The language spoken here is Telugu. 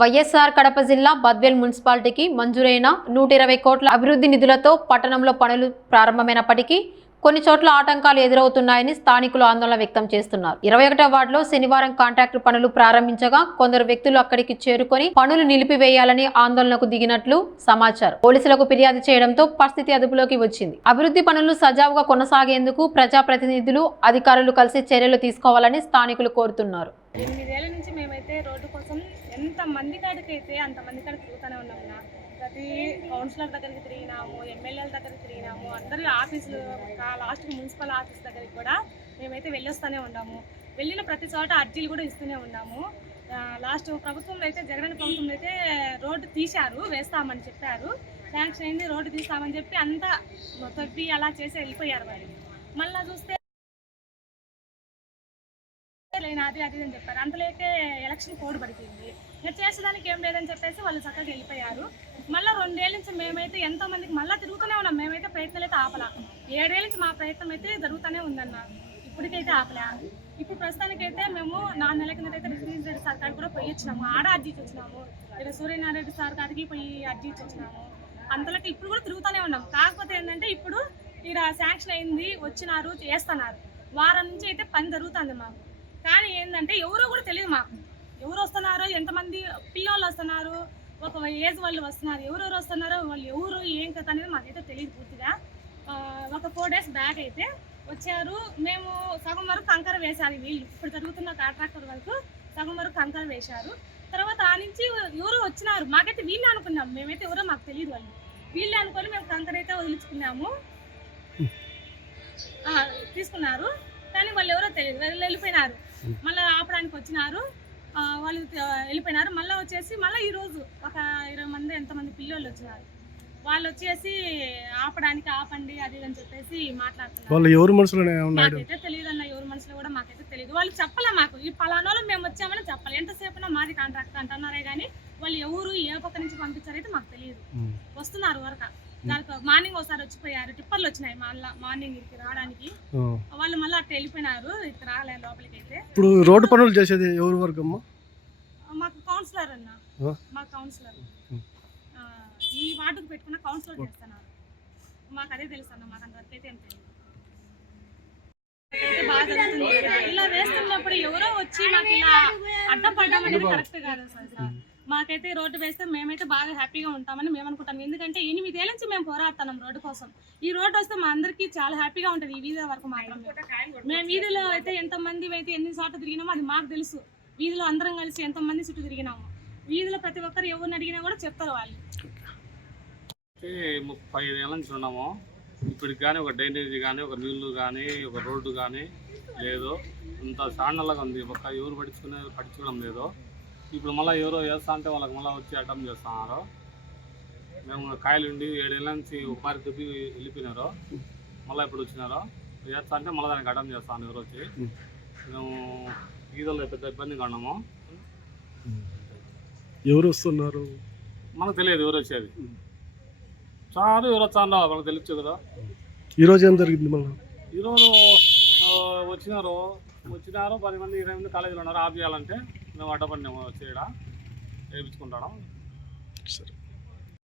వైఎస్ఆర్ కడప జిల్లా బద్వేల్ మున్సిపాలిటీకి మంజూరైన 120 కోట్ల అభివృద్ధి నిధులతో పట్టణంలో పనులు ప్రారంభమైనప్పటికీ కొన్ని చోట్ల ఆటంకాలు ఎదురవుతున్నాయని స్థానికులు ఆందోళన వ్యక్తం చేస్తున్నారు. 21వ వార్డులో శనివారం కాంట్రాక్టు పనులు ప్రారంభించగా కొందరు వ్యక్తులు అక్కడికి చేరుకొని పనులు నిలిపివేయాలని ఆందోళనకు దిగినట్లు సమాచారం. పోలీసులకు ఫిర్యాదు చేయడంతో పరిస్థితి అదుపులోకి వచ్చింది. అభివృద్ధి పనులు సజావుగా కొనసాగేందుకు ప్రజాప్రతినిధులు, అధికారులు కలిసి చర్యలు తీసుకోవాలని స్థానికులు కోరుతున్నారు. 8 ఏళ్ల నుంచి మేమైతే రోడ్డు కోసం ఎంత మంది కాడికైతే అంతమంది కాడికి తిరుగుతూనే ఉన్నాము. ప్రతి కౌన్సిలర్ దగ్గరికి తిరిగినాము, ఎమ్మెల్యేల దగ్గరికి తిరిగినాము, అందరూ ఆఫీసులు లాస్ట్కి మున్సిపల్ ఆఫీస్ దగ్గరికి కూడా మేమైతే వెళ్ళొస్తూనే ఉన్నాము. వెళ్ళిన ప్రతి చోట అర్జీలు కూడా ఇస్తూనే ఉన్నాము. లాస్ట్ ప్రభుత్వంలో అయితే జగన్ ప్రభుత్వంలో అయితే రోడ్డు తీశారు, వేస్తామని చెప్పారు, శాంక్షన్ అయింది, రోడ్డు తీస్తామని చెప్పి అంతా తవ్వి అలా చేసి వెళ్ళిపోయారు. వాళ్ళు మళ్ళీ చూస్తే అది అది అని చెప్పారు. అంతలోకే ఎలక్షన్ కోడ్ పడిపోయింది. ఇంకా చేసేదానికి ఏం లేదని చెప్పేసి వాళ్ళు చక్కగా వెళ్ళిపోయారు. మళ్ళీ 2 ఏళ్ళ నుంచి మేమైతే ఎంతో మందికి మళ్ళీ తిరుగుతూనే ఉన్నాం. మేమైతే ప్రయత్నాలు అయితే ఆపలా. 7 ఏళ్ళ నుంచి మా ప్రయత్నం అయితే జరుగుతూనే ఉందన్న. ఇప్పటికైతే ఆపలే. ఇప్పుడు ప్రస్తుతానికైతే మేము 4 నెలల కింద అయితే రిజనీష్ రెడ్డి సార్ కాడికి కూడా పోయి వచ్చినాము, ఆడ అర్జీ ఇచ్చి వచ్చినాము. ఇక్కడ సూర్యనారాయణ రెడ్డి సార్ కాడికి పోయి అర్జీ ఇచ్చి వచ్చినాము. అంతలోకి ఇప్పుడు కూడా తిరుగుతూనే ఉన్నాం. కాకపోతే ఏంటంటే ఇప్పుడు ఇక్కడ శాంక్షన్ అయింది, వచ్చినారు, చేస్తున్నారు. వారం నుంచి అయితే పని జరుగుతుంది మాకు. కానీ ఏంటంటే ఎవరో కూడా తెలియదు మాకు. ఎవరు వస్తున్నారో, ఎంతమంది పిల్లలు వస్తున్నారు, ఒక ఏజ్ వాళ్ళు వస్తున్నారు, ఎవరెవరు వస్తున్నారో వాళ్ళు ఎవరు ఏం కథ అనేది మాకైతే తెలియదు పూర్తిగా. ఒక 4 డేస్ బ్యాక్ అయితే వచ్చారు. మేము సగం వరకు కంకర వేశారు. వీళ్ళు ఇప్పుడు జరుగుతున్న కాంట్రాక్టర్ వరకు సగం వరకు కంకర వేశారు. తర్వాత ఆ నుంచి ఎవరు వచ్చినారు, మాకైతే వీళ్ళే అనుకున్నాం. మేమైతే ఎవరో మాకు తెలియదు. వాళ్ళు వీళ్ళే అనుకొని మేము కంకర అయితే వదిలించుకున్నాము, తీసుకున్నారు. కానీ వాళ్ళు ఎవరో తెలియదు, వెళ్ళిపోయినారు. మళ్ళీ ఆపడానికి వచ్చినారు, వాళ్ళు వెళ్ళిపోయినారు. మళ్ళీ వచ్చేసి మళ్ళీ ఈరోజు ఒక 20 మంది ఎంతమంది పిల్లలు వచ్చినారు. వాళ్ళు వచ్చేసి ఆపడానికి ఆపండి అది అని చెప్పేసి మాట్లాడుతున్నారు. మాకైతే తెలియదు అన్న, ఎవరి మనసులో కూడా మాకైతే తెలియదు. వాళ్ళు చెప్పలే మాకు, ఈ పలానాలో మేము వచ్చామని చెప్పాలి. ఎంతసేపునా మాది కాంట్రాక్ట్ అంటున్నారే కానీ వాళ్ళు ఎవరు ఏ పక్క నుంచి పంపించారైతే మాకు తెలియదు. వస్తున్నారు వరకు దానికి మార్నింగ్ ఒకసారి వచ్చిపోయారు, టిప్పర్లు వచ్చినాయి మళ్ళీ మార్నింగ్ ఇక్కడికి రావడానికి. వాళ్ళు మళ్ళీ అట్లా వెళ్ళిపోయినారు, ఇక్కడ రాలే లోపలికి. అయితే ఇప్పుడు రోడ్డు పనులు చేసేది ఎవరు వరకు అమ్మా? మాకు కౌన్సిలర్ అన్న, మా కౌన్సిలర్ ఈ వార్డుకు పెట్టుకున్న కౌన్సిలర్ చేస్తున్నారు. మాకు అదే తెలుసు అన్న, మాకు అంతవరకు అయితే ఏం తెలియదు. బాగా జరుగుతుంది. ఇలా వేస్తున్నప్పుడు ఎవరో వచ్చి మాకు ఇలా అడ్డపడ్డం అనేది కరెక్ట్ కాదు సార్. మాకైతే రోడ్డు వేస్తే మేమైతే బాగా హ్యాపీగా ఉంటామని మేము అనుకుంటాం. ఎందుకంటే 8 ఏళ్ళ నుంచి మేము పోరాడుతున్నాం రోడ్డు కోసం. ఈ రోడ్డు వస్తే మా అందరికీ చాలా హ్యాపీగా ఉంటుంది. ఈ వీధి వరకు మాత్రం మేము వీధిలో అయితే ఎంతమంది అయితే ఎన్ని చోట్ల తిరిగినామో అది మాకు తెలుసు. వీధిలో అందరం కలిసి ఎంతమంది చుట్టూ తిరిగినాము. వీధిలో ప్రతి ఒక్కరు ఎవరిని అడిగినా కూడా చెప్తారు వాళ్ళు. 35 ఏళ్ళ నుంచి ఉన్నాము. ఇప్పటికి కానీ ఒక డ్రైనేజీ కానీ, ఒక నీళ్లు కానీ, ఒక రోడ్డు కానీ లేదు. అంత చాండల్గా ఉంది. ఒక ఎవరు పట్టించుకోవడం లేదు. ఇప్పుడు మళ్ళీ ఎవరో వేస్తా అంటే వాళ్ళకి మళ్ళీ వచ్చి అటెంప్ట్ చేస్తున్నారు. మేము కాయలు ఉండి 7 ఏళ్ళ నుంచి ఒక మారి దుబ్బి వెళ్ళిపోయినారు. మళ్ళీ ఇప్పుడు వచ్చినారు వేస్తా అంటే మళ్ళీ దానికి అటెంప్ట్ చేస్తాను ఎవరు వచ్చి. మేము ఈదల్లో పెద్ద ఇబ్బందిగా ఉన్నాము. ఎవరు వస్తున్నారు మనకు తెలియదు ఎవరు వచ్చేది. చాలు ఎవరు వచ్చారో మనకు తెలియచ్చు కదా. ఈరోజు ఏం జరిగింది? మళ్ళీ ఈరోజు వచ్చినారు 10 మంది 20 మంది కాలేజీలో ఉన్నారు. ఆఫ్ చేయాలంటే మేము అడ్డపడినాము, చేయడా వేయించుకుంటాం. సరే.